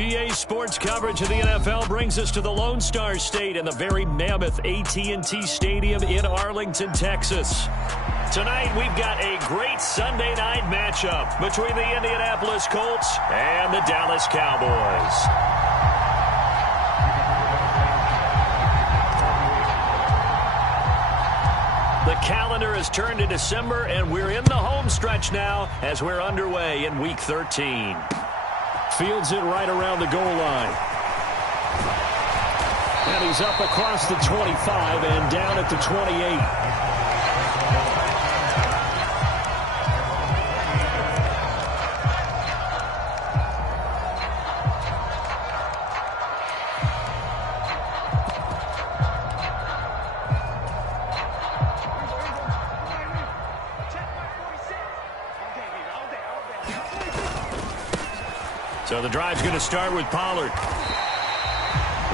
EA Sports coverage of the NFL brings us to the Lone Star State and the very mammoth AT&T Stadium in Arlington, Texas. Tonight, we've got a great Sunday night matchup between the Indianapolis Colts and the Dallas Cowboys. The calendar has turned to December, and we're in the home stretch now as we're underway in Week 13. Fields it right around the goal line. And he's up across the 25 and down at the 28. So the drive's going to start with Pollard.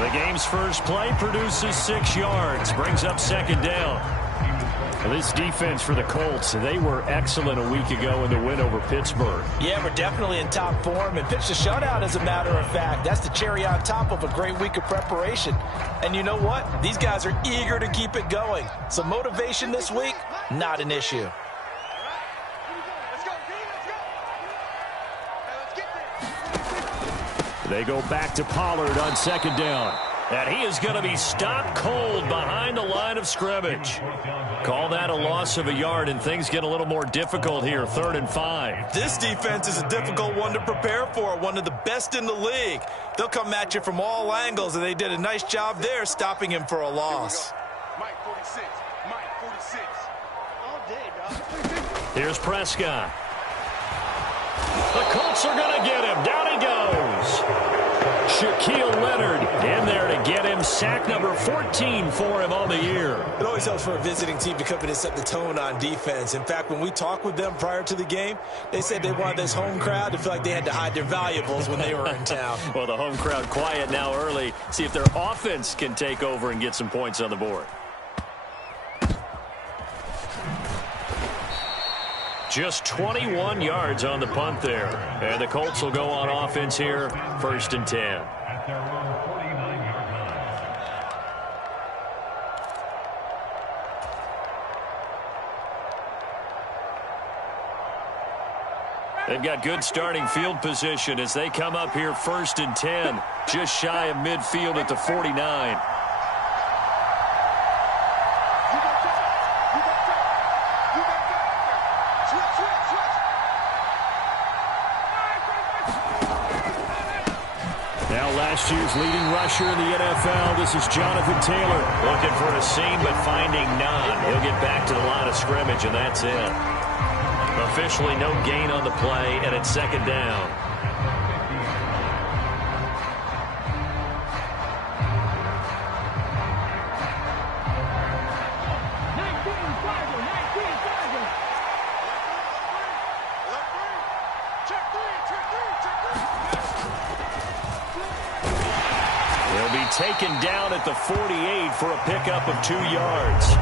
The game's first play produces 6 yards, brings up second down. This defense for the Colts, they were excellent a week ago in the win over Pittsburgh. Yeah, we're definitely in top form and pitched a shutout, as a matter of fact. That's the cherry on top of a great week of preparation. And you know what? These guys are eager to keep it going. So motivation this week, not an issue. They go back to Pollard on second down. And he is going to be stopped cold behind the line of scrimmage. Call that a loss of a yard, and things get a little more difficult here, 3rd and 5. This defense is a difficult one to prepare for, one of the best in the league. They'll come at you from all angles, and they did a nice job there stopping him for a loss. Mike 46, Mike 46. All day, dog. Here's Prescott. The Colts are going to get him. Down he goes. Shaquille Leonard in there to get him. Sack number 14 for him on the year. It always helps for a visiting team to come in and set the tone on defense. In fact, when we talked with them prior to the game, they said they wanted this home crowd to feel like they had to hide their valuables when they were in town. Well, the home crowd quiet now early. See if their offense can take over and get some points on the board. Just 21 yards on the punt there. And the Colts will go on offense here, 1st and 10. They've got good starting field position as they come up here 1st and 10, just shy of midfield at the 49. Last year's leading rusher in the NFL, this is Jonathan Taylor. Looking for a seam, but finding none. He'll get back to the line of scrimmage, and that's it. Officially no gain on the play, and it's second down. Taken down at the 48 for a pickup of 2 yards.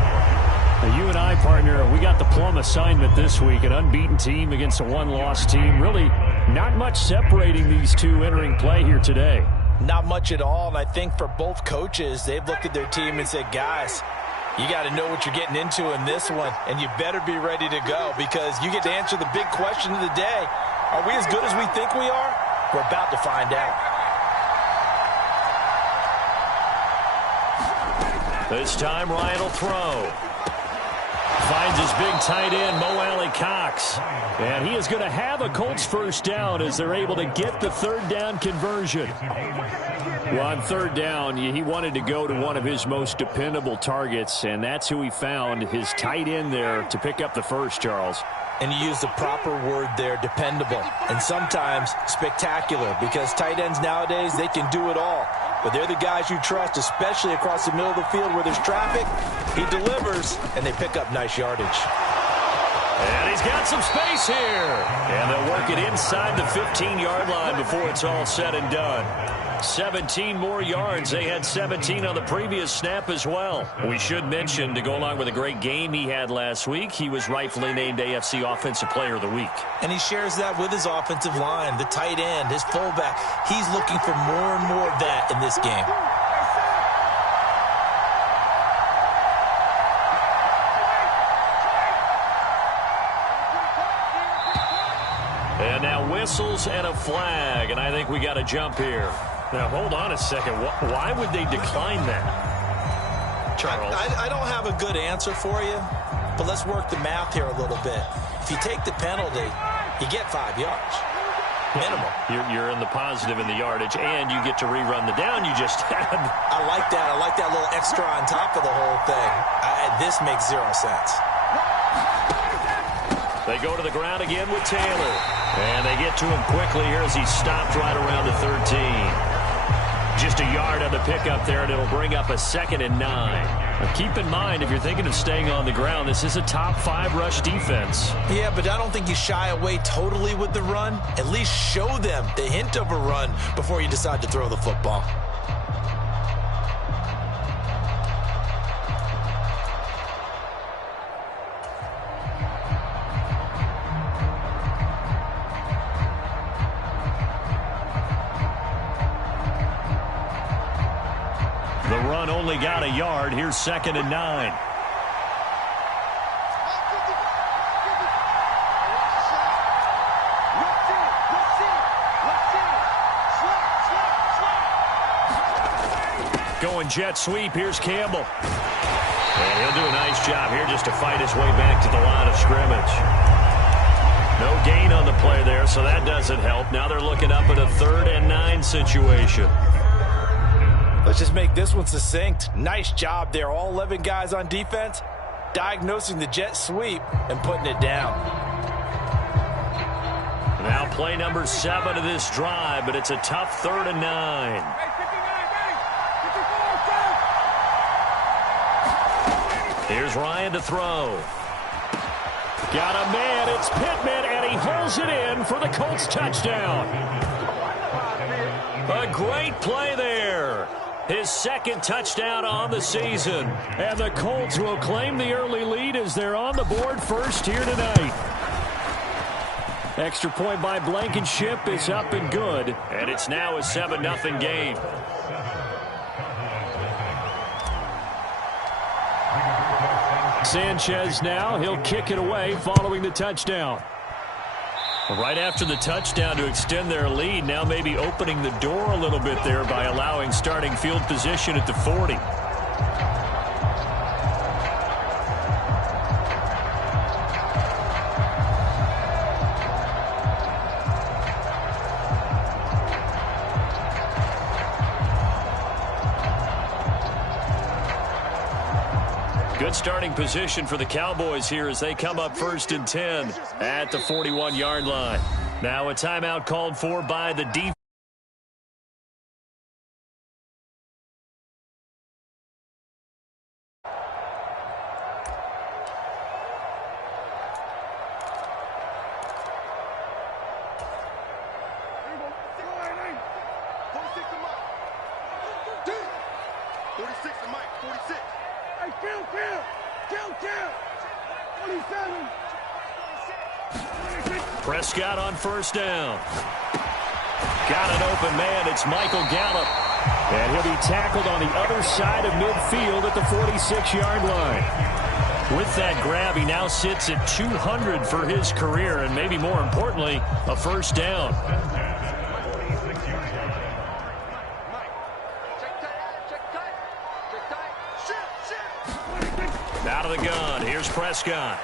Now, you and I, partner, we got the plum assignment this week. An unbeaten team against a one-loss team. Really not much separating these two entering play here today. Not much at all, and I think for both coaches, they've looked at their team and said, guys, you got to know what you're getting into in this one, and you better be ready to go because you get to answer the big question of the day. Are we as good as we think we are? We're about to find out. This time, Ryan will throw. Finds his big tight end, Mo Alley-Cox. And he is going to have a Colts first down as they're able to get the 3rd down conversion. Well, on 3rd down, he wanted to go to one of his most dependable targets, and that's who he found, his tight end there, to pick up the first, Charles. And you use the proper word there, dependable, and sometimes spectacular, because tight ends nowadays, they can do it all. But they're the guys you trust, especially across the middle of the field where there's traffic. He delivers, and they pick up nice yardage. And he's got some space here. And they'll work it inside the 15-yard line before it's all said and done. 17 more yards. They had 17 on the previous snap as well. We should mention, to go along with a great game he had last week, he was rightfully named AFC Offensive Player of the Week. And he shares that with his offensive line, the tight end, his fullback. He's looking for more and more of that in this game. And now whistles and a flag, and I think we got to jump here. Now, hold on a second. Why would they decline that, Charles? I don't have a good answer for you, but let's work the math here a little bit. If you take the penalty, you get 5 yards. Minimum. You're in the positive in the yardage, and you get to rerun the down you just had. I like that. I like that little extra on top of the whole thing. This makes 0 sense. They go to the ground again with Taylor. And they get to him quickly here as he stopped right around the 13. Just a yard on the pickup there, and it'll bring up a 2nd and 9. Now keep in mind, if you're thinking of staying on the ground, this is a top 5 rush defense. Yeah, but I don't think you shy away totally with the run. At least show them the hint of a run before you decide to throw the football. The run only got a yard. Here's 2nd and 9. Going jet sweep. Here's Campbell. And he'll do a nice job here just to fight his way back to the line of scrimmage. No gain on the play there, so that doesn't help. Now they're looking up at a 3rd and 9 situation. Let's just make this one succinct. Nice job there. All 11 guys on defense diagnosing the jet sweep and putting it down. Now play number 7 of this drive, but it's a tough 3rd and 9. Here's Ryan to throw. Got a man. It's Pittman, and he holds it in for the Colts touchdown. A great play there. His 2nd touchdown on the season. And the Colts will claim the early lead as they're on the board first here tonight. Extra point by Blankenship is up and good. And it's now a 7-0 game. Sanchez now. He'll kick it away following the touchdown. Right after the touchdown to extend their lead, now maybe opening the door a little bit there by allowing starting field position at the 40. Good starting position for the Cowboys here as they come up 1st and 10 at the 41-yard line. Now a timeout called for by the defense. Prescott on 1st down. Got an open man. It's Michael Gallup. And he'll be tackled on the other side of midfield at the 46-yard line. With that grab, he now sits at 200 for his career, and maybe more importantly, a 1st down. Out of the gun. Here's Prescott.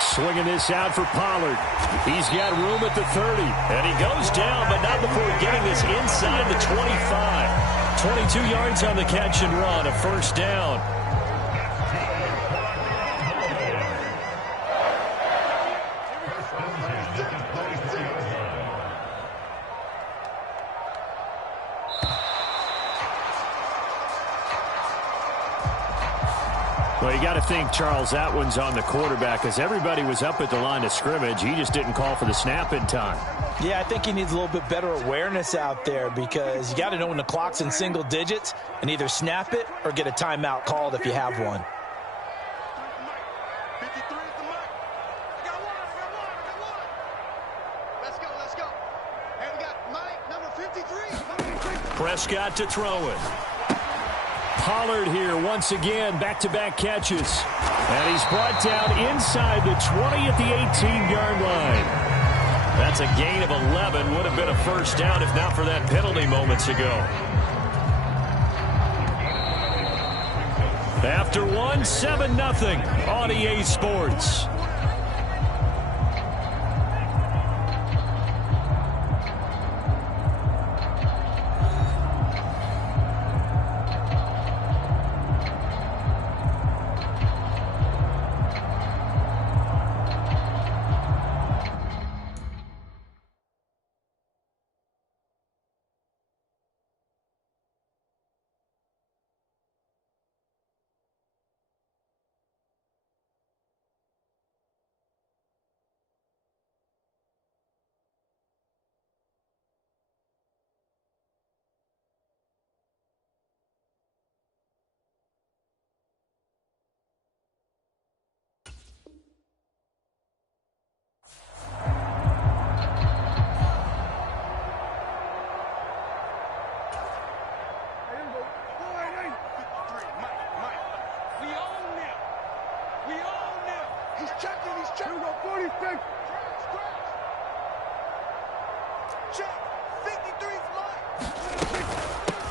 Swinging this out for Pollard. He's got room at the 30. And he goes down, but not before getting this inside the 25. 22 yards on the catch and run. A 1st down. Well, you got to think, Charles, that one's on the quarterback because everybody was up at the line of scrimmage. He just didn't call for the snap in time. Yeah, I think he needs a little bit better awareness out there because you got to know when the clock's in single digits and either snap it or get a timeout called if you have one. Prescott to throw it. Pollard here once again, back-to-back catches. And he's brought down inside the 20 at the 18-yard line. That's a gain of 11. Would have been a first down if not for that penalty moments ago. After one, 7-0 on EA Sports.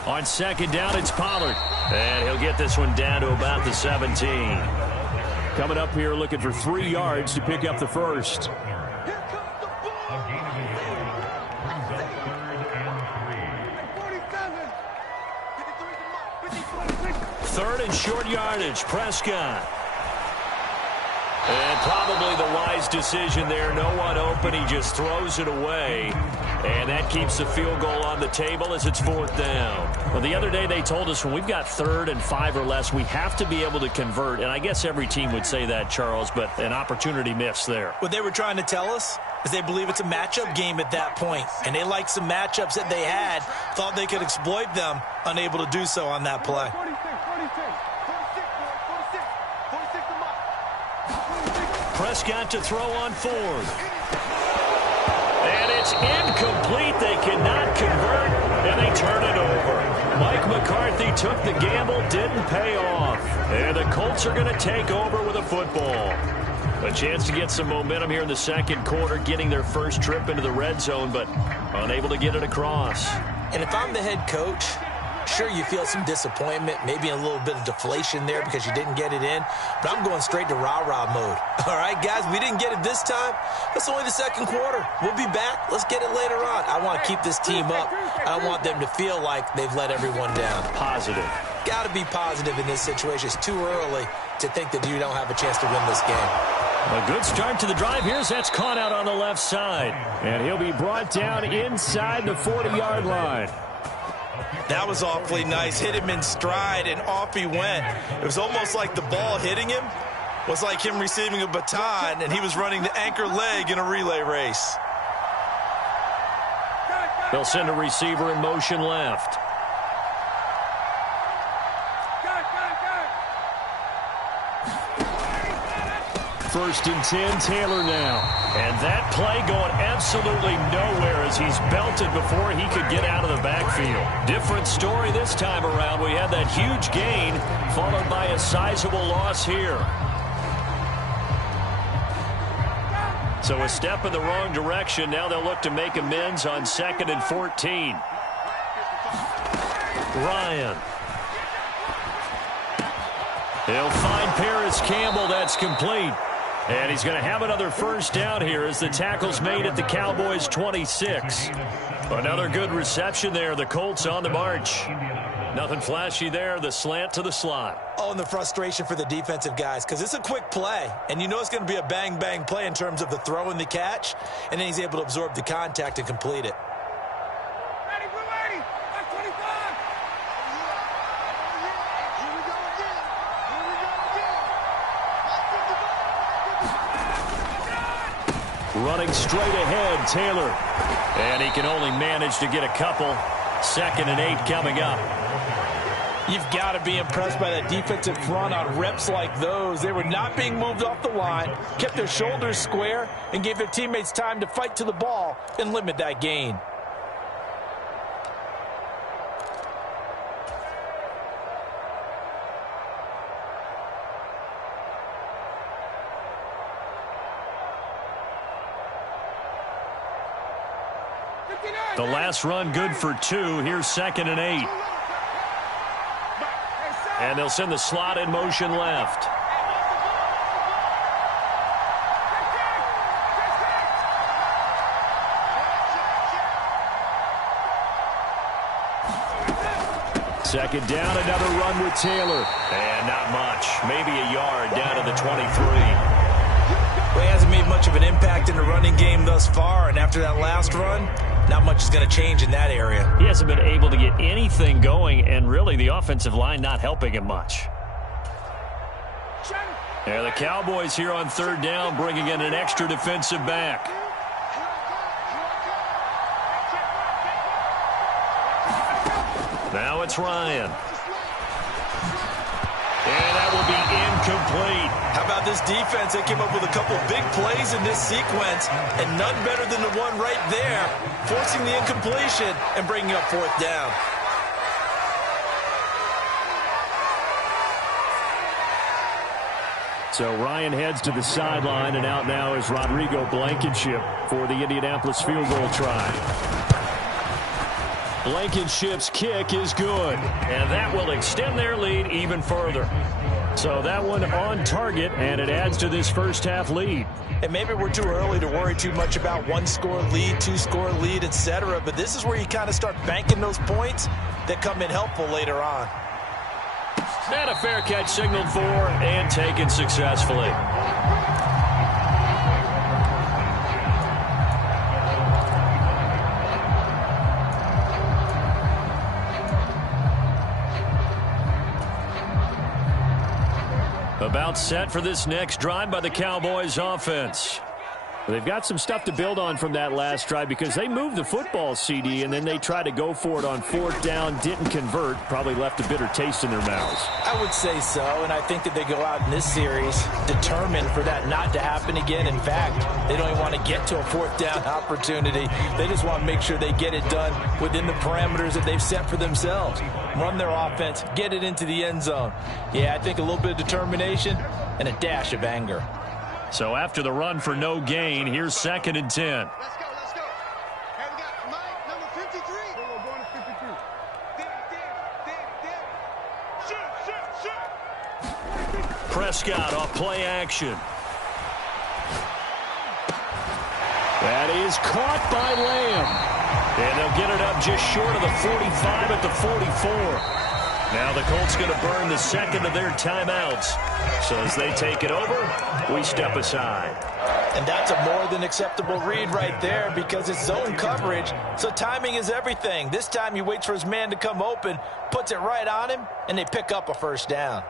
On second down, it's Pollard. And he'll get this one down to about the 17. Coming up here looking for 3 yards to pick up the first. Third and short yardage, Prescott. And probably the wise decision there. No one open. He just throws it away. And that keeps the field goal on the table as it's 4th down. Well, the other day they told us when we've got 3rd and 5 or less, we have to be able to convert. And I guess every team would say that, Charles, but an opportunity missed there. What they were trying to tell us is they believe it's a matchup game at that point. And they liked some matchups that they had, thought they could exploit them, unable to do so on that play. Prescott to throw on 4th. And it's incomplete. They cannot convert, and they turn it over. Mike McCarthy took the gamble, didn't pay off. And the Colts are going to take over with a football. A chance to get some momentum here in the second quarter, getting their first trip into the red zone, but unable to get it across. And if I'm the head coach, sure, you feel some disappointment, maybe a little bit of deflation there because you didn't get it in, but I'm going straight to rah-rah mode. All right, guys, we didn't get it this time. That's only the second quarter. We'll be back. Let's get it later on. I want to keep this team up. I don't want them to feel like they've let everyone down. Positive. Got to be positive in this situation. It's too early to think that you don't have a chance to win this game. A good start to the drive. Here's that's caught out on the left side. And he'll be brought down inside the 40-yard line. That was awfully nice. Hit him in stride, and off he went. It was almost like the ball hitting him was like him receiving a baton, and he was running the anchor leg in a relay race. They'll send a receiver in motion left. First and 10, Taylor now. And that play going absolutely nowhere as he's belted before he could get out of the backfield. Different story this time around. We had that huge gain followed by a sizable loss here. So a step in the wrong direction. Now they'll look to make amends on 2nd and 14. Ryan. He'll find Paris Campbell. That's complete. And he's going to have another first down here as the tackle's made at the Cowboys' 26. Another good reception there. The Colts on the march. Nothing flashy there. The slant to the slot. Oh, and the frustration for the defensive guys because it's a quick play. And you know it's going to be a bang-bang play in terms of the throw and the catch. And then he's able to absorb the contact and complete it. Running straight ahead, Taylor. And he can only manage to get a couple. 2nd and 8 coming up. You've got to be impressed by that defensive front on reps like those. They were not being moved off the line, kept their shoulders square, and gave their teammates time to fight to the ball and limit that gain. The last run good for 2. Here's 2nd and 8. And they'll send the slot in motion left. Second down, another run with Taylor. And not much. Maybe a yard down to the 23. Well, he hasn't made much of an impact in the running game thus far, and after that last run, not much is going to change in that area. He hasn't been able to get anything going, and really the offensive line not helping him much. And the Cowboys here on 3rd down, bringing in an extra defensive back. Now it's Ryan. And that will be incomplete. How about this defense? They came up with a couple big plays in this sequence, and none better than the one right there, forcing the incompletion and bringing up 4th down. So Ryan heads to the sideline, and out now is Rodrigo Blankenship for the Indianapolis field goal try. Blankenship's kick is good, and that will extend their lead even further. So that one on target, and it adds to this first half lead. And maybe we're too early to worry too much about 1-score lead, 2-score lead, etc. But this is where you kind of start banking those points that come in helpful later on. And a fair catch signaled for and taken successfully. About set for this next drive by the Cowboys offense. They've got some stuff to build on from that last drive because they moved the football, CD, and then they tried to go for it on 4th down, didn't convert, probably left a bitter taste in their mouths. I would say so, and I think that they go out in this series determined for that not to happen again. In fact, they don't even want to get to a 4th down opportunity. They just want to make sure they get it done within the parameters that they've set for themselves. Run their offense, get it into the end zone. Yeah, I think a little bit of determination and a dash of anger. So after the run for no gain, here's 2nd and 10. Let's go, let's go. Hey, we got Mike, number 53. We're going to 53. Shoot. Prescott off play action. That is caught by Lamb. And they'll get it up just short of the 45 at the 44. Now the Colts going to burn the 2nd of their timeouts. So as they take it over, we step aside. And that's a more than acceptable read right there because it's zone coverage, so timing is everything. This time he waits for his man to come open, puts it right on him, and they pick up a 1st down.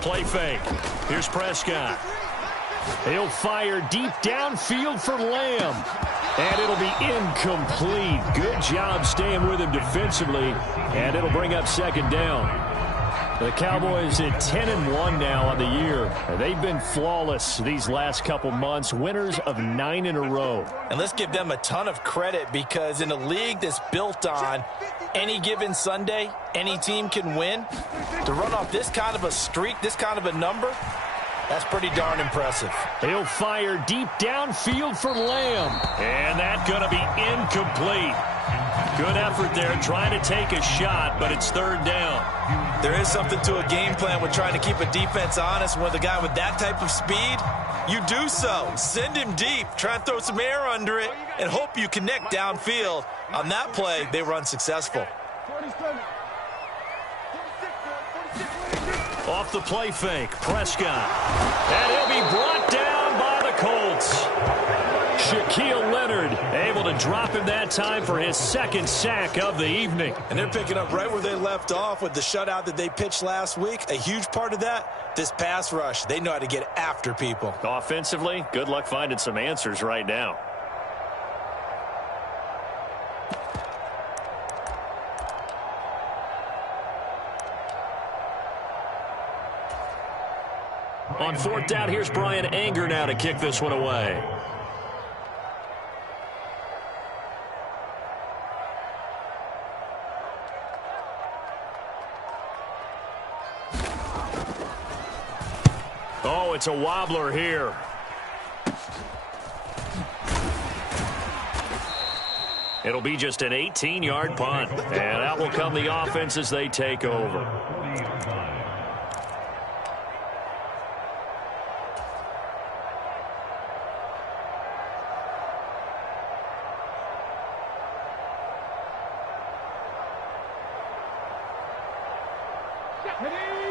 Play fake. Here's Prescott. He'll fire deep downfield for Lamb. And it'll be incomplete. Good job staying with him defensively. And it'll bring up 2nd down. The Cowboys at 10-1 now on the year. They've been flawless these last couple months. Winners of 9 in a row. And let's give them a ton of credit because in a league that's built on any given Sunday, any team can win. To run off this kind of a streak, this kind of a number, That's pretty darn impressive. He'll fire deep downfield for Lamb. And that's going to be incomplete. Good effort there trying to take a shot, but it's third down. There is something to a game plan with trying to keep a defense honest. With a guy with that type of speed, you do so. Send him deep, try and throw some air under it, and hope you connect downfield. On that play, they were unsuccessful. Off the play fake, Prescott. And he'll be brought down by the Colts. Shaquille Leonard able to drop him that time for his second sack of the evening. And they're picking up right where they left off with the shutout that they pitched last week. A huge part of that, this pass rush. They know how to get after people. Offensively, good luck finding some answers right now. On fourth down, here's Brian Anger now to kick this one away. Oh, it's a wobbler here. It'll be just an 18-yard punt, and out will come the offense as they take over.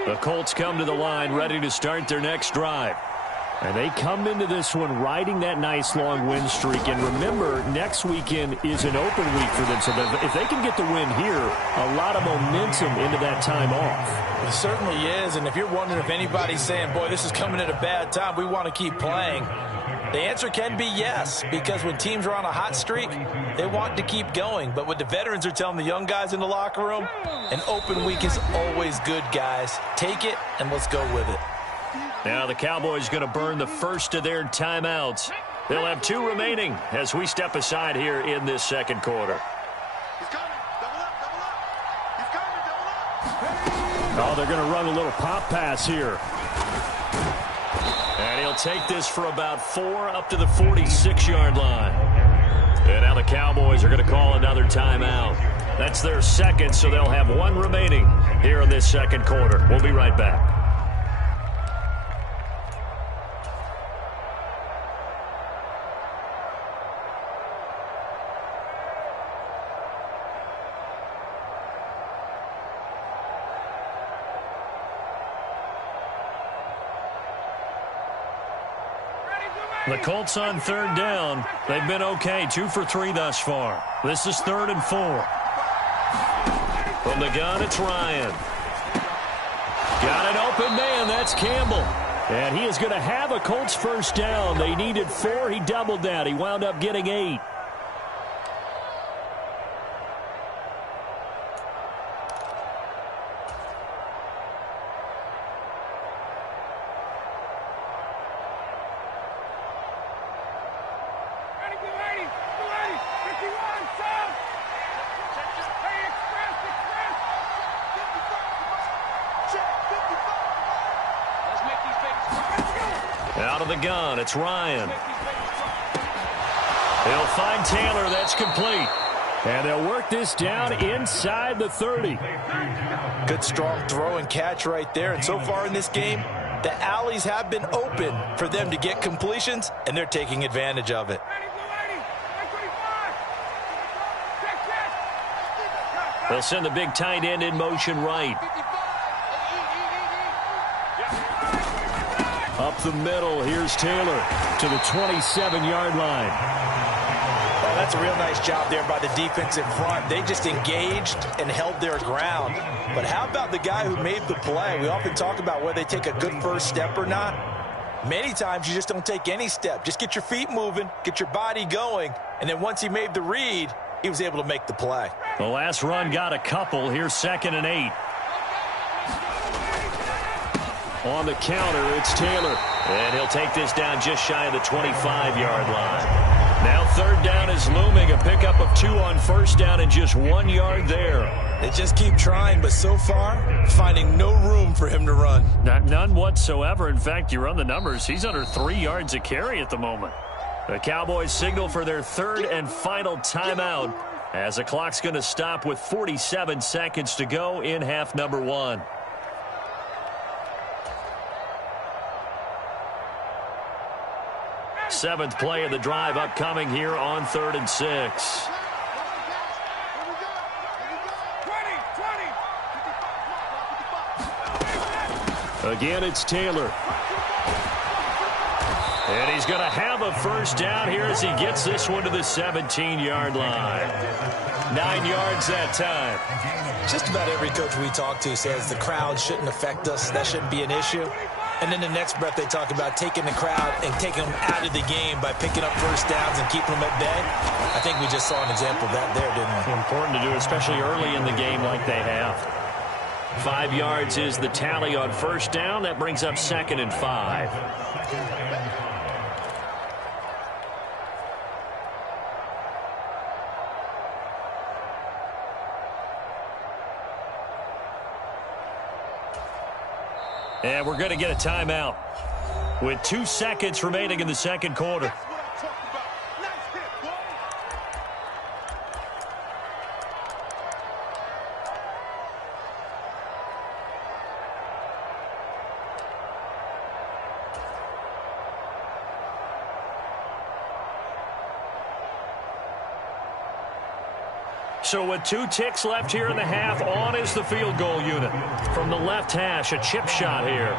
The Colts come to the line ready to start their next drive. And they come into this one riding that nice long win streak. And remember, next weekend is an open week for them. So if they can get the win here, a lot of momentum into that time off. It certainly is. And if you're wondering if anybody's saying, boy, this is coming at a bad time, we want to keep playing, the answer can be yes, because when teams are on a hot streak, they want to keep going. But what the veterans are telling the young guys in the locker room, an open week is always good, guys. Take it, and let's go with it. Now the Cowboys going to burn the first of their timeouts. They'll have 2 remaining as we step aside here in this second quarter. He's coming. Double up, double up. He's coming, double up. Oh, they're going to run a little pop pass here. And he'll take this for about 4 up to the 46-yard line. And now the Cowboys are going to call another timeout. That's their second, so they'll have 1 remaining here in this second quarter. We'll be right back. The Colts on third down. They've been okay, 2 for 3 thus far. This is 3rd and 4. From the gun, it's Ryan. Got an open man. That's Campbell. And he is going to have a Colts first down. They needed 4. He doubled that. He wound up getting 8. Out of the gun, it's Ryan. He'll find Taylor. That's complete. And they'll work this down inside the 30. Good, strong throw and catch right there. And so far in this game, the alleys have been open for them to get completions, and they're taking advantage of it. They'll send the big tight end in motion right. Up the middle, here's Taylor to the 27-yard line. Oh, that's a real nice job there by the defense in front. They just engaged and held their ground. But how about the guy who made the play? We often talk about whether they take a good first step or not. Many times you just don't take any step. Just get your feet moving, get your body going, and then once he made the read, he was able to make the play. The last run got a couple. Here's 2nd and 8. On the counter, it's Taylor. And he'll take this down just shy of the 25-yard line. Now 3rd down is looming. A pickup of 2 on first down and just 1 yard there. They just keep trying, but so far, finding no room for him to run. None whatsoever. In fact, you run the numbers. He's under 3 yards a carry at the moment. The Cowboys signal for their third and final timeout as the clock's going to stop with 47 seconds to go in half number 1. Seventh play of the drive upcoming here on 3rd and 6. Again, it's Taylor. And he's going to have a first down here as he gets this one to the 17-yard line. 9 yards that time. Just about every coach we talk to says the crowd shouldn't affect us. That shouldn't be an issue. And then the next breath they talk about taking the crowd and taking them out of the game by picking up first downs and keeping them at bay. I think we just saw an example of that there, didn't we? Important to do, especially early in the game like they have. 5 yards is the tally on first down. That brings up 2nd and 5. And we're going to get a timeout with 2 seconds remaining in the second quarter. So with 2 ticks left here in the half, on is the field goal unit. From the left hash, a chip shot here.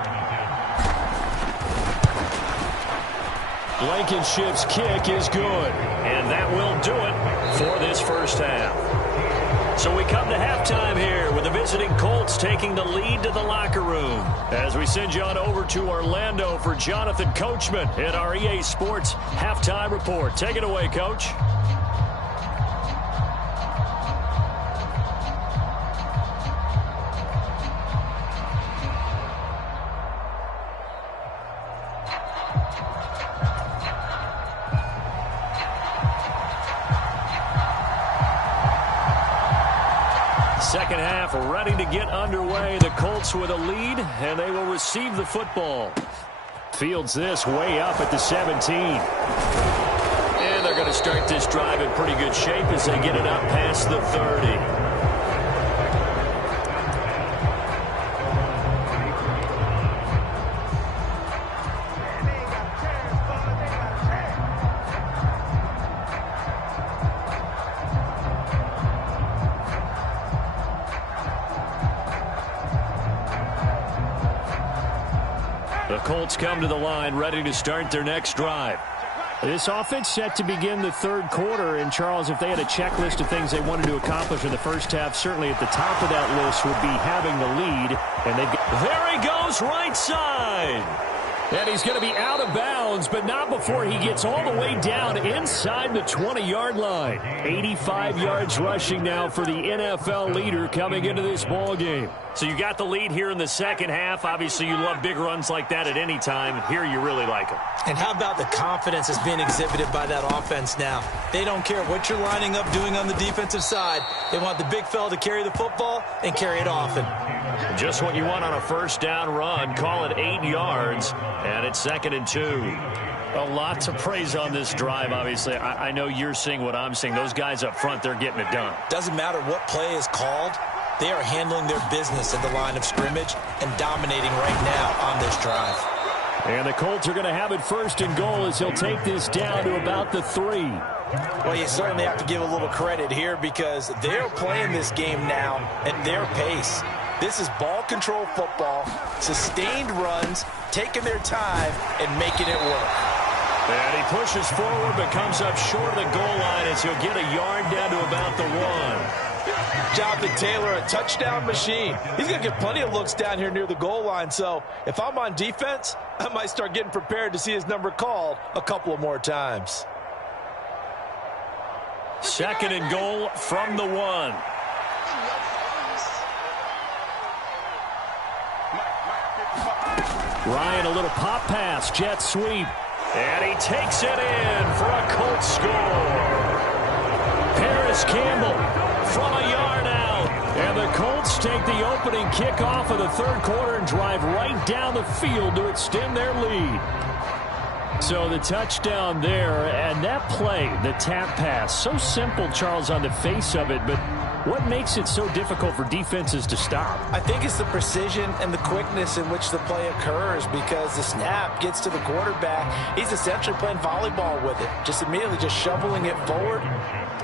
Blankenship's kick is good. And that will do it for this first half. So we come to halftime here with the visiting Colts taking the lead to the locker room. As we send you on over to Orlando for Jonathan Coachman in our EA Sports halftime report. Take it away, Coach. Second half ready to get underway. The Colts with a lead, and they will receive the football. Fields this way up at the 17. And they're going to start this drive in pretty good shape as they get it up past the 30. The Colts come to the line ready to start their next drive. This offense set to begin the third quarter. And, Charles, if they had a checklist of things they wanted to accomplish in the first half, certainly at the top of that list would be having the lead. And there he goes, right side. And he's going to be out of bounds, but not before he gets all the way down inside the 20-yard line. 85 yards rushing now for the NFL leader coming into this ball game. So you got the lead here in the second half. Obviously, you love big runs like that at any time. Here you really like them. And how about the confidence that's being exhibited by that offense now? They don't care what you're lining up doing on the defensive side. They want the big fella to carry the football and carry it often. Just what you want on a first down run. Call it 8 yards, and it's 2nd and 2. A lot to praise on this drive, obviously. I know you're seeing what I'm seeing. Those guys up front, they're getting it done. Doesn't matter what play is called. They are handling their business at the line of scrimmage and dominating right now on this drive. And the Colts are going to have it 1st and goal as he'll take this down to about the 3. Well, you certainly have to give a little credit here because they're playing this game now at their pace. This is ball control football, sustained runs, taking their time, and making it work. And he pushes forward but comes up short of the goal line as he'll get a yard down to about the 1. Jonathan Taylor, a touchdown machine. He's going to get plenty of looks down here near the goal line. So if I'm on defense, I might start getting prepared to see his number called a couple of more times. 2nd and goal from the 1. Ryan, a little pop pass, jet sweep. And he takes it in for a Colts score. Paris Campbell from a yard out. And the Colts take the opening kickoff of the third quarter and drive right down the field to extend their lead. So the touchdown there, and that play, the tap pass, so simple, Charles, on the face of it, but what makes it so difficult for defenses to stop? I think it's the precision and the quickness in which the play occurs, because the snap gets to the quarterback. He's essentially playing volleyball with it, just immediately just shoveling it forward.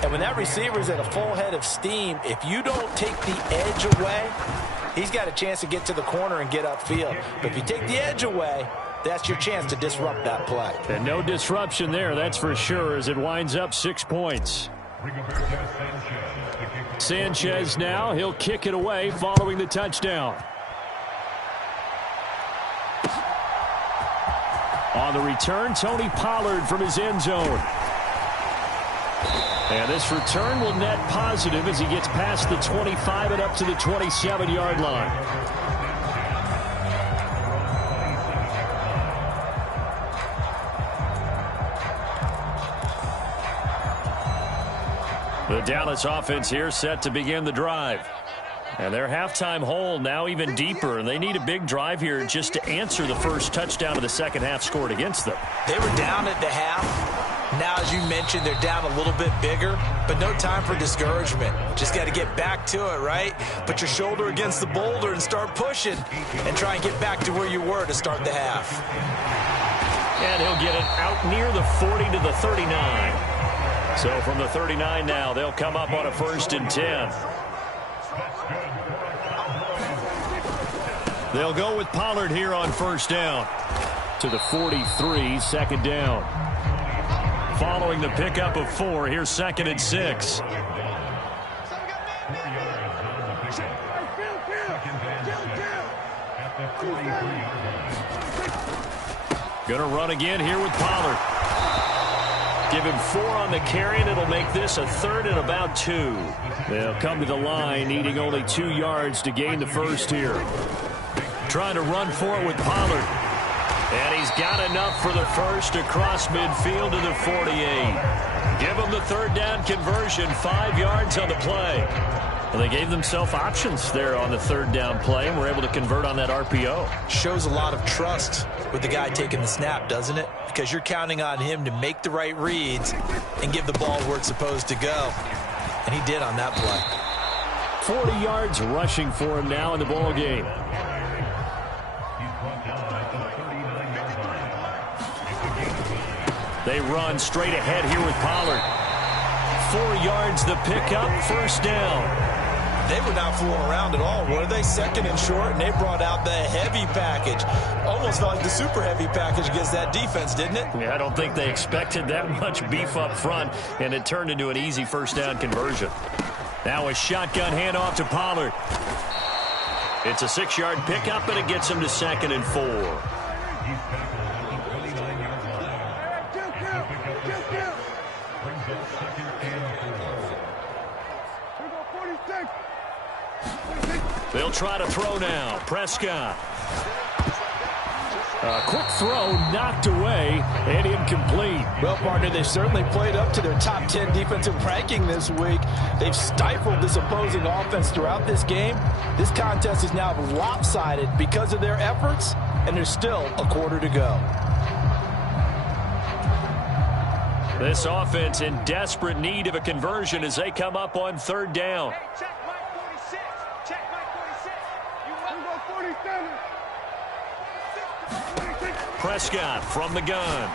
And when that receiver is at a full head of steam, if you don't take the edge away, he's got a chance to get to the corner and get upfield. But if you take the edge away, that's your chance to disrupt that play. And no disruption there, that's for sure, as it winds up 6 points. Sanchez now, he'll kick it away following the touchdown. On the return, Tony Pollard from his end zone. And this return will net positive as he gets past the 25 and up to the 27-yard line. The Dallas offense here set to begin the drive. And their halftime hole now even deeper, and they need a big drive here just to answer the first touchdown of the second half scored against them. They were down at the half. Now, as you mentioned, they're down a little bit bigger, but no time for discouragement. Just got to get back to it, right? Put your shoulder against the boulder and start pushing and try and get back to where you were to start the half. And he'll get it out near the 40 to the 39. So from the 39 now, they'll come up on a 1st and 10. They'll go with Pollard here on 1st down. To the 43, 2nd down. Following the pickup of 4, here's 2nd and 6. Gonna run again here with Pollard. Give him 4 on the carry, and it'll make this a 3rd and about 2. They'll come to the line, needing only 2 yards to gain the first here. Trying to run for it with Pollard. And he's got enough for the first across midfield to the 48. Give him the 3rd down conversion, 5 yards on the play. And they gave themselves options there on the 3rd down play and were able to convert on that RPO. Shows a lot of trust with the guy taking the snap, doesn't it? Because you're counting on him to make the right reads and give the ball where it's supposed to go. And he did on that play. 40 yards rushing for him now in the ball game. They run straight ahead here with Pollard. 4 yards the pickup, 1st down. They were not fooling around at all, were they? 2nd and short, and they brought out the heavy package. Almost felt like the super heavy package against that defense, didn't it? Yeah, I don't think they expected that much beef up front, and it turned into an easy 1st down conversion. Now a shotgun handoff to Pollard. It's a 6-yard pickup, and it gets him to 2nd and 4. They'll try to throw now. Prescott. A quick throw knocked away and incomplete. Well, partner, they've certainly played up to their top 10 defensive ranking this week. They've stifled this opposing offense throughout this game. This contest is now lopsided because of their efforts, and there's still a quarter to go. This offense in desperate need of a conversion as they come up on 3rd down. Prescott from the gun.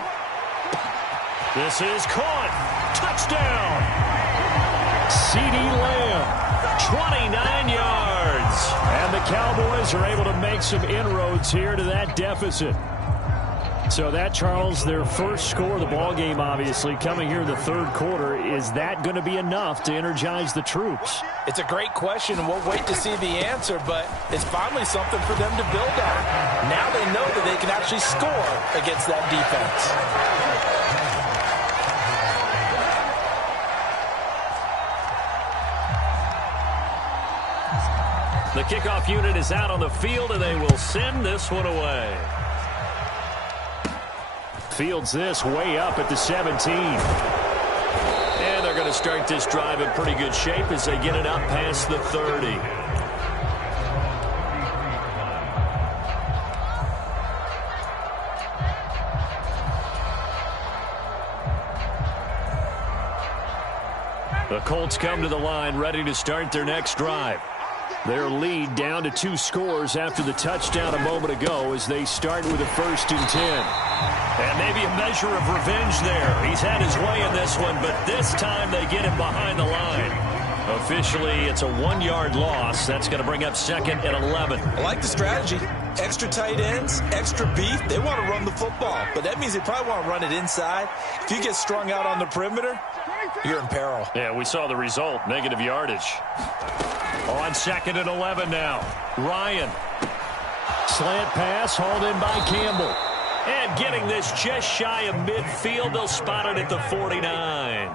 This is caught. Touchdown. CeeDee Lamb, 29 yards. And the Cowboys are able to make some inroads here to that deficit. So that, Charles, their first score of the ballgame, obviously, coming here in the 3rd quarter. Is that going to be enough to energize the troops? It's a great question, and we'll wait to see the answer, but it's finally something for them to build on. Now they know that they can actually score against that defense. The kickoff unit is out on the field, and they will send this one away. Fields this way up at the 17. And they're going going to start this drive in pretty good shape as they get it up past the 30. The Colts come to the line ready to start their next drive. Their lead down to 2 scores after the touchdown a moment ago as they start with a 1st and 10. And maybe a measure of revenge there. He's had his way in this one, but this time they get him behind the line. Officially, it's a 1-yard loss. That's going to bring up 2nd and 11. I like the strategy. Extra tight ends, extra beef. They want to run the football, but that means they probably want to run it inside. If you get strung out on the perimeter, you're in peril. Yeah, we saw the result. Negative yardage. On 2nd and 11 now. Ryan. Slant pass hauled in by Campbell. And getting this just shy of midfield. They'll spot it at the 49.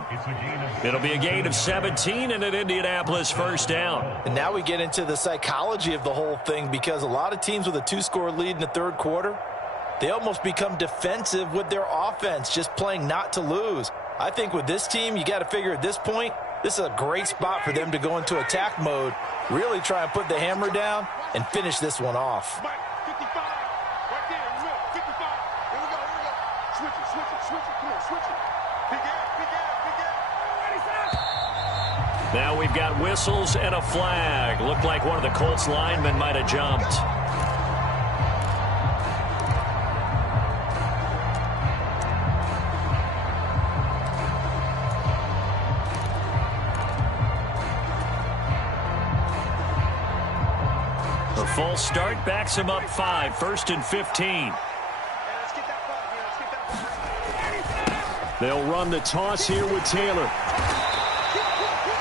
It'll be a gain of 17 and an Indianapolis 1st down. And now we get into the psychology of the whole thing, because a lot of teams with a 2-score lead in the 3rd quarter, they almost become defensive with their offense, just playing not to lose. I think with this team, you got to figure at this point, this is a great spot for them to go into attack mode, really try and put the hammer down and finish this one off. 55, right there, in the middle, 55. Here we go. Switch it. Come on, switch it. Big ass. Now we've got whistles and a flag. Looked like one of the Colts linemen might have jumped. The false start backs him up 5, 1st and 15. They'll run the toss here with Taylor.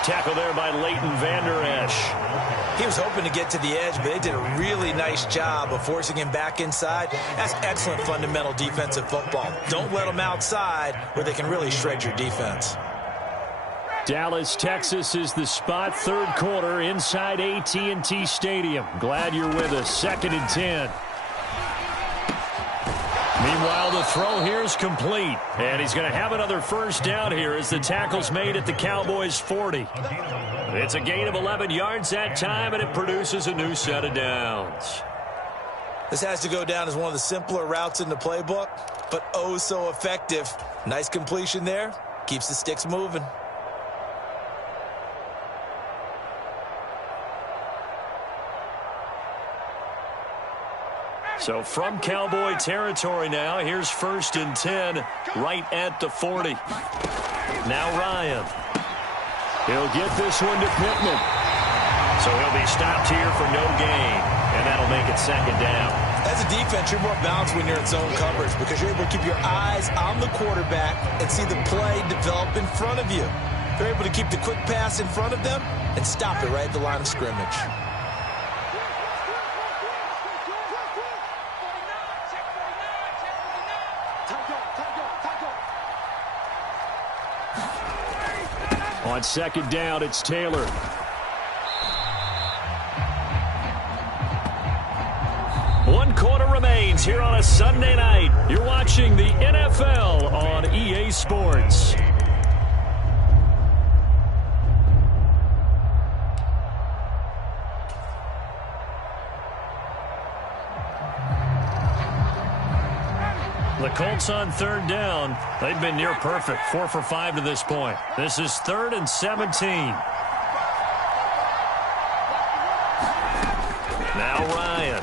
Tackle there by Leighton Vander Esch. He was hoping to get to the edge, but they did a really nice job of forcing him back inside. That's excellent fundamental defensive football. Don't let them outside where they can really shred your defense. Dallas, Texas is the spot. 3rd quarter inside AT&T Stadium. Glad you're with us. 2nd and 10. Meanwhile, the throw here is complete. And he's going to have another 1st down here as the tackle's made at the Cowboys' 40. It's a gain of 11 yards that time, and it produces a new set of downs. This has to go down as one of the simpler routes in the playbook, but oh so effective. Nice completion there. Keeps the sticks moving. So from Cowboy territory now, here's 1st and 10 right at the 40. Now Ryan. He'll get this one to Pittman. So he'll be stopped here for no gain, and that'll make it 2nd down. As a defense, you're more balanced when you're in zone coverage because you're able to keep your eyes on the quarterback and see the play develop in front of you. They're able to keep the quick pass in front of them and stop it right at the line of scrimmage. On 2nd down, it's Taylor. One quarter remains here on a Sunday night. You're watching the NFL on EA Sports. The Colts on 3rd down. They've been near perfect. 4 for 5 to this point. This is 3rd and 17. Now Ryan.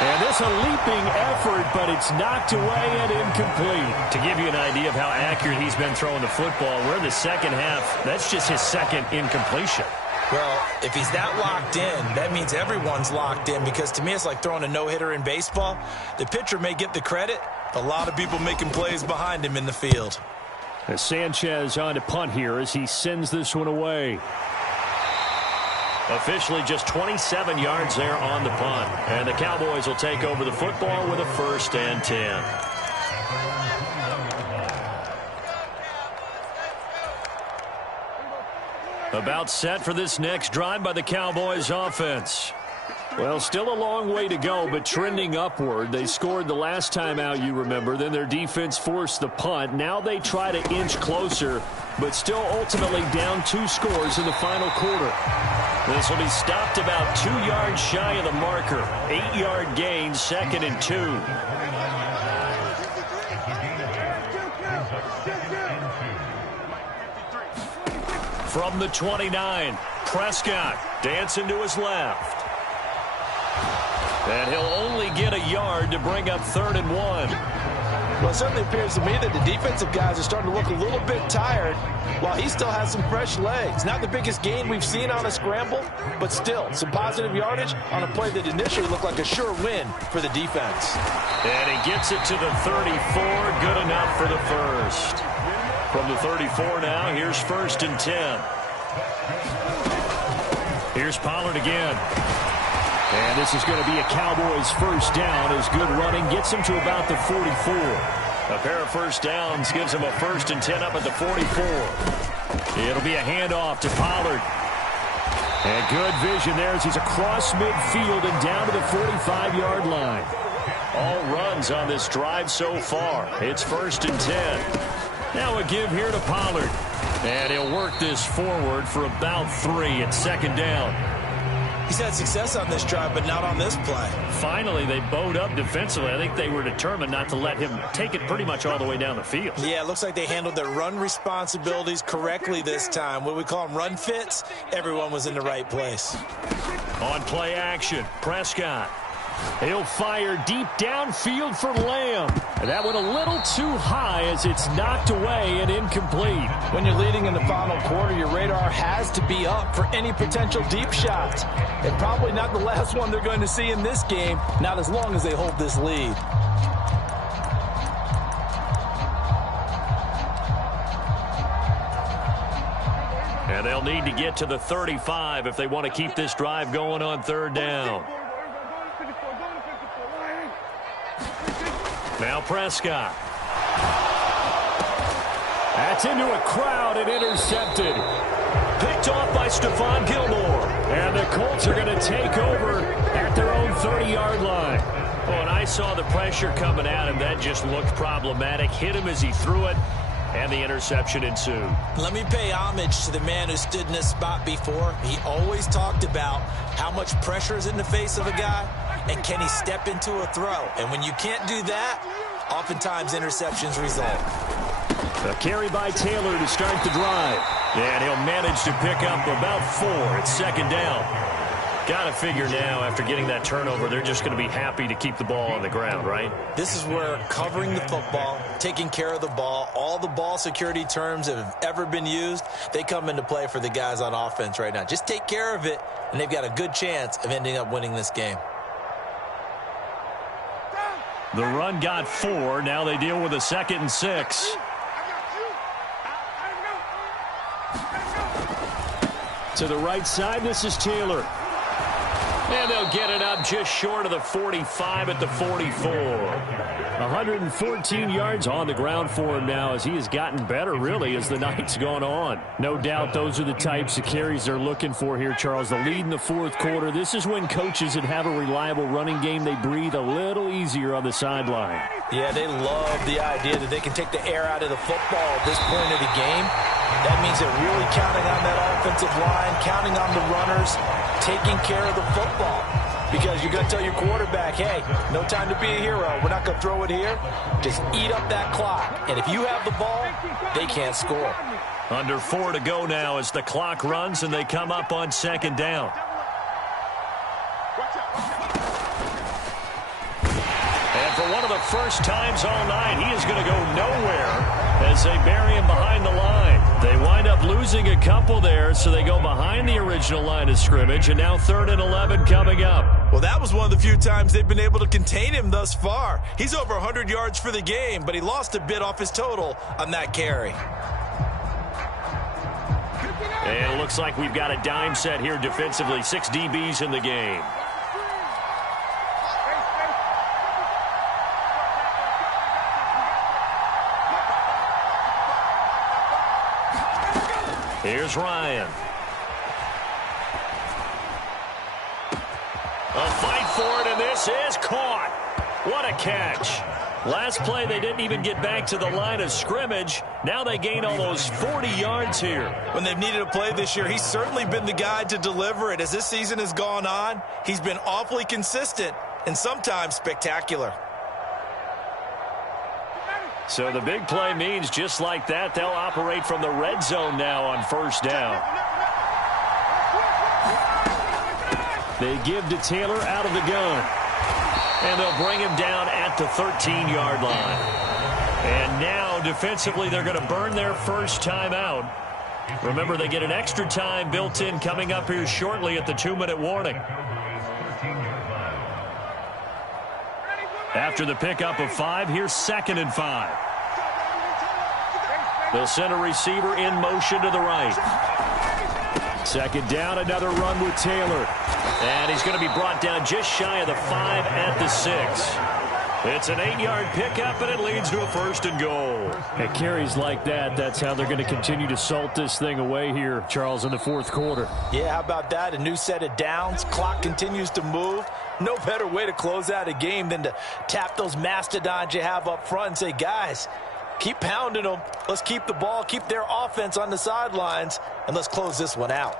And this a leaping effort, but it's knocked away and incomplete. To give you an idea of how accurate he's been throwing the football, we're in the 2nd half. That's just his 2nd incompletion. Well, if he's that locked in, that means everyone's locked in, because to me it's like throwing a no-hitter in baseball. The pitcher may get the credit, a lot of people making plays behind him in the field. As Sanchez on to punt here as he sends this one away. Officially just 27 yards there on the punt. And the Cowboys will take over the football with a 1st and 10. About set for this next drive by the Cowboys offense. Well, still a long way to go, but trending upward. They scored the last time out, you remember. Then their defense forced the punt. Now they try to inch closer, but still ultimately down 2 scores in the final quarter. This will be stopped about 2 yards shy of the marker. 8-yard gain, 2nd and 2. From the 29, Prescott dancing to his left. And he'll only get a yard to bring up 3rd and 1. Well, it certainly appears to me that the defensive guys are starting to look a little bit tired while he still has some fresh legs. Not the biggest gain we've seen on a scramble, but still some positive yardage on a play that initially looked like a sure win for the defense. And he gets it to the 34. Good enough for the first. From the 34 now, here's 1st and 10. Here's Pollard again. And this is going to be a Cowboys first down as good running gets him to about the 44. A pair of first downs gives him a 1st and 10 up at the 44. It'll be a handoff to Pollard. And good vision there as he's across midfield and down to the 45-yard line. All runs on this drive so far. It's 1st and 10. Now a give here to Pollard. And he'll work this forward for about 3 at 2nd down. He's had success on this drive, but not on this play. Finally, they bowed up defensively. I think they were determined not to let him take it pretty much all the way down the field. Yeah, it looks like they handled their run responsibilities correctly this time. What we call them run fits, everyone was in the right place. On play action, Prescott. He'll fire deep downfield for Lamb. And that went a little too high as it's knocked away and incomplete. When you're leading in the final quarter, your radar has to be up for any potential deep shots. And probably not the last one they're going to see in this game, not as long as they hold this lead. And they'll need to get to the 35 if they want to keep this drive going on 3rd down. Now Prescott. That's into a crowd and intercepted. Picked off by Stephon Gilmore. And the Colts are going to take over at their own 30-yard line. Oh, and I saw the pressure coming at him. That just looked problematic. Hit him as he threw it. And the interception ensued. Let me pay homage to the man who stood in this spot before. He always talked about how much pressure is in the face of a guy, and can he step into a throw. And when you can't do that, oftentimes interceptions result. A carry by Taylor to start the drive. And he'll manage to pick up about 4 at 2nd down. Got to figure now, after getting that turnover, they're just going to be happy to keep the ball on the ground, right? This is where covering the football, taking care of the ball, all the ball security terms that have ever been used, they come into play for the guys on offense right now. Just take care of it, and they've got a good chance of ending up winning this game. The run got 4. Now they deal with a 2nd and 6. To the right side, this is Taylor. And they'll get it up just short of the 45 at the 44. 114 yards on the ground for him now as he has gotten better, really, as the night's gone on. No doubt those are the types of carries they're looking for here, Charles. The lead in the 4th quarter. This is when coaches that have a reliable running game, they breathe a little easier on the sideline. Yeah, they love the idea that they can take the air out of the football at this point of the game. That means they're really counting on that offensive line, counting on the runners, taking care of the football. Because you're going to tell your quarterback, hey, no time to be a hero. We're not going to throw it here. Just eat up that clock. And if you have the ball, they can't score. Under 4 to go now as the clock runs and they come up on 2nd down. And for one of the first times all night, he is going to go nowhere as they bury him behind the line. They wind up losing a couple there, so they go behind the original line of scrimmage, and now 3rd and 11 coming up. Well, that was one of the few times they've been able to contain him thus far. He's over 100 yards for the game, but he lost a bit off his total on that carry. And it looks like we've got a dime set here defensively. 6 DBs in the game. Here's Ryan. A fight for it, and this is caught. What a catch. Last play, they didn't even get back to the line of scrimmage. Now they gain almost 40 yards here. When they've needed a play this year, he's certainly been the guy to deliver it. As this season has gone on, he's been awfully consistent and sometimes spectacular. So the big play means just like that, they'll operate from the red zone now on first down. They give to Taylor out of the gun. And they'll bring him down at the 13-yard line. And now, defensively, they're going to burn their first time out. Remember, they get an extra time built in coming up here shortly at the 2-minute warning. After the pickup of 5, here's 2nd and 5. They'll send a receiver in motion to the right. 2nd down, another run with Taylor. And he's going to be brought down just shy of the 5 at the 6. It's an 8-yard pickup, and it leads to a 1st and goal. At carries like that, that's how they're going to continue to salt this thing away here, Charles, in the 4th quarter. Yeah, how about that? A new set of downs. Clock continues to move. No better way to close out a game than to tap those mastodons you have up front and say, guys, keep pounding them. Let's keep the ball, keep their offense on the sidelines, and let's close this one out.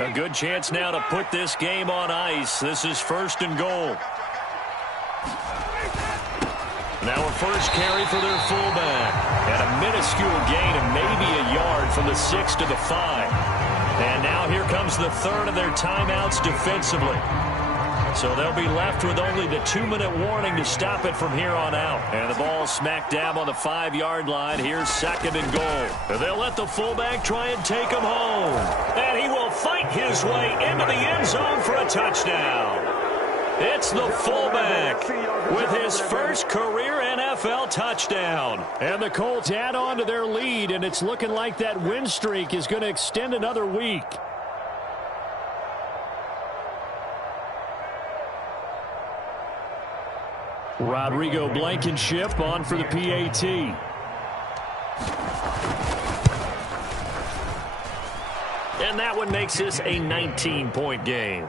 A good chance now to put this game on ice. This is 1st and goal. Now a first carry for their fullback. And a minuscule gain of maybe a yard from the 6 to the 5. And now here comes the 3rd of their timeouts defensively. So they'll be left with only the 2-minute warning to stop it from here on out. And the ball smack dab on the 5-yard line. Here's 2nd and goal. They'll let the fullback try and take him home. And he will fight his way into the end zone for a touchdown. It's the fullback with his first career NFL touchdown. And the Colts add on to their lead, and it's looking like that win streak is going to extend another week. Rodrigo Blankenship on for the PAT. And that one makes this a 19-point game.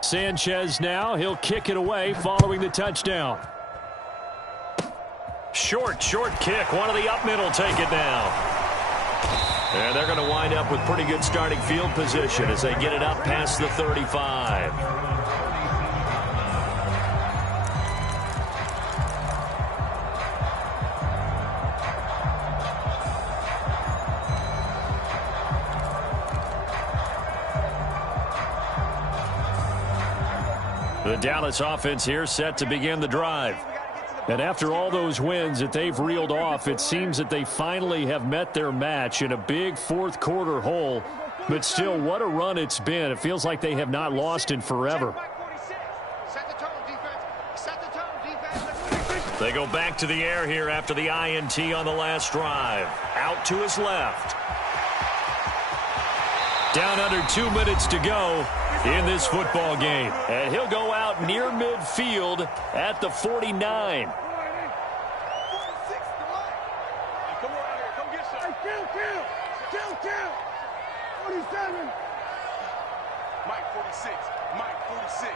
Sanchez now, he'll kick it away following the touchdown. Short kick. One of the up middle take it now. And they're going to wind up with pretty good starting field position as they get it up past the 35. The Dallas offense here set to begin the drive. And after all those wins that they've reeled off, it seems that they finally have met their match in a big 4th quarter hole. But still, what a run it's been. It feels like they have not lost in forever. They go back to the air here after the INT on the last drive. Out to his left. Down under 2 minutes to go in this football game. And he'll go out near midfield at the 49. Mike 46. Mike 46.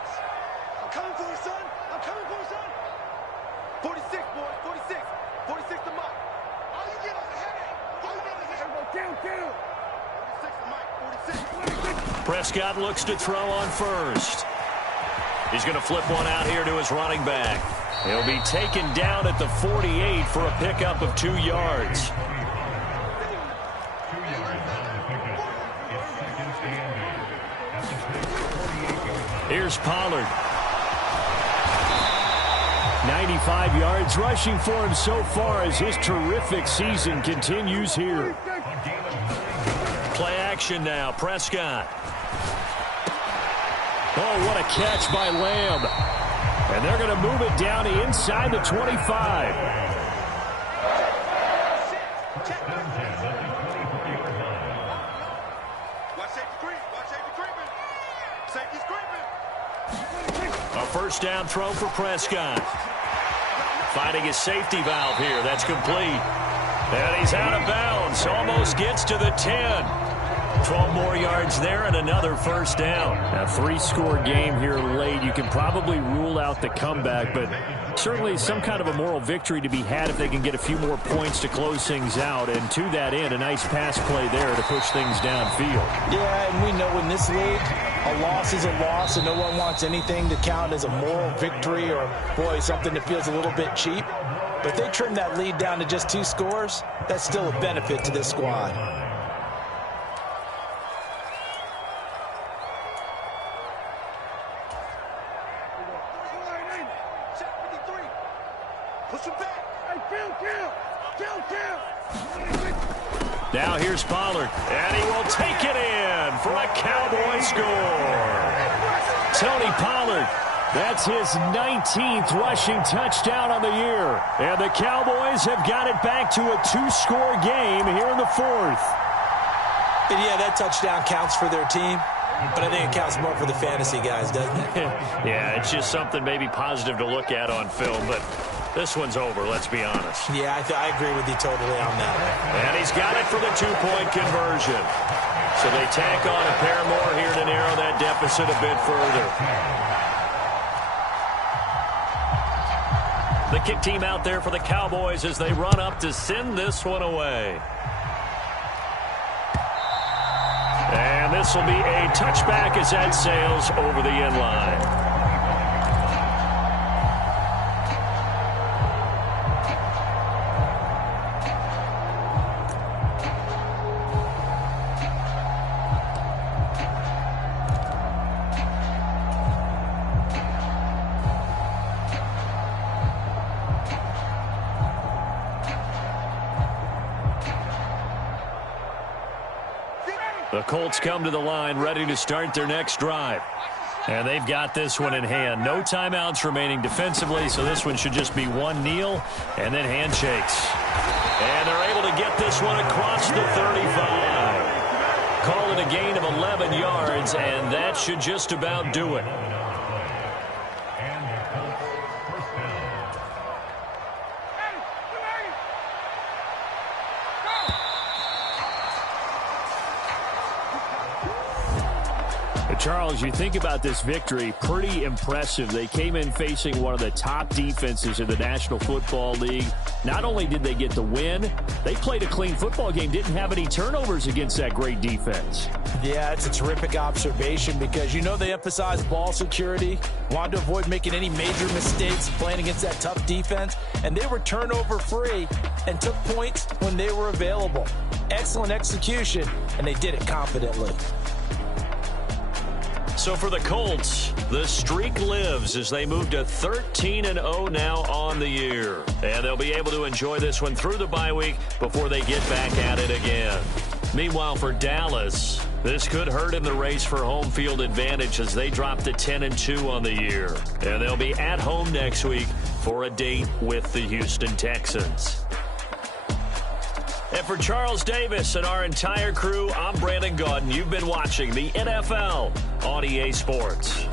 I'm coming for you, son. I'm coming for you, son. 46, boy. 46. 46 to Mike. All you get is a headache. All you get is a headache. Down. 46 to Mike. 46. Prescott looks to throw on first. He's going to flip one out here to his running back. He'll be taken down at the 48 for a pickup of 2 yards. Here's Pollard. 95 yards rushing for him so far as his terrific season continues here. Play action now. Prescott. Oh, what a catch by Lamb. And they're going to move it down to inside the 25. A first down throw for Prescott. Finding his safety valve here. That's complete. And he's out of bounds. Almost gets to the 10. 12 more yards there and another first down. A 3-score game here late. You can probably rule out the comeback, but certainly some kind of a moral victory to be had if they can get a few more points to close things out. And to that end, a nice pass play there to push things downfield. Yeah, and we know in this league, a loss is a loss, and no one wants anything to count as a moral victory or, boy, something that feels a little bit cheap. But if they trim that lead down to just 2 scores, that's still a benefit to this squad. Now here's Pollard, and he will take it in for a Cowboy score. Tony Pollard, that's his 19th rushing touchdown on the year. And the Cowboys have got it back to a 2-score game here in the 4th. And yeah, that touchdown counts for their team, but I think it counts more for the fantasy guys, doesn't it? Yeah, it's just something maybe positive to look at on film, but this one's over, let's be honest. Yeah, I agree with you totally on that. And he's got it for the 2-point conversion. So they tack on a pair more here to narrow that deficit a bit further. The kick team out there for the Cowboys as they run up to send this one away. And this will be a touchback as that sails over the end line. The Colts come to the line ready to start their next drive. And they've got this one in hand. No timeouts remaining defensively, so this one should just be one kneel and then handshakes. And they're able to get this one across the 35. Call it a gain of 11 yards, and that should just about do it. Charles, you think about this victory, pretty impressive. They came in facing one of the top defenses in the National Football League. Not only did they get the win, they played a clean football game, didn't have any turnovers against that great defense. Yeah, it's a terrific observation because, you know, they emphasize ball security, wanted to avoid making any major mistakes playing against that tough defense, and they were turnover free and took points when they were available. Excellent execution, and they did it confidently. So for the Colts, the streak lives as they move to 13-0 now on the year. And they'll be able to enjoy this one through the bye week before they get back at it again. Meanwhile, for Dallas, this could hurt in the race for home field advantage as they drop to 10-2 on the year. And they'll be at home next week for a date with the Houston Texans. And for Charles Davis and our entire crew, I'm Brandon Gaudin. You've been watching the NFL on EA Sports.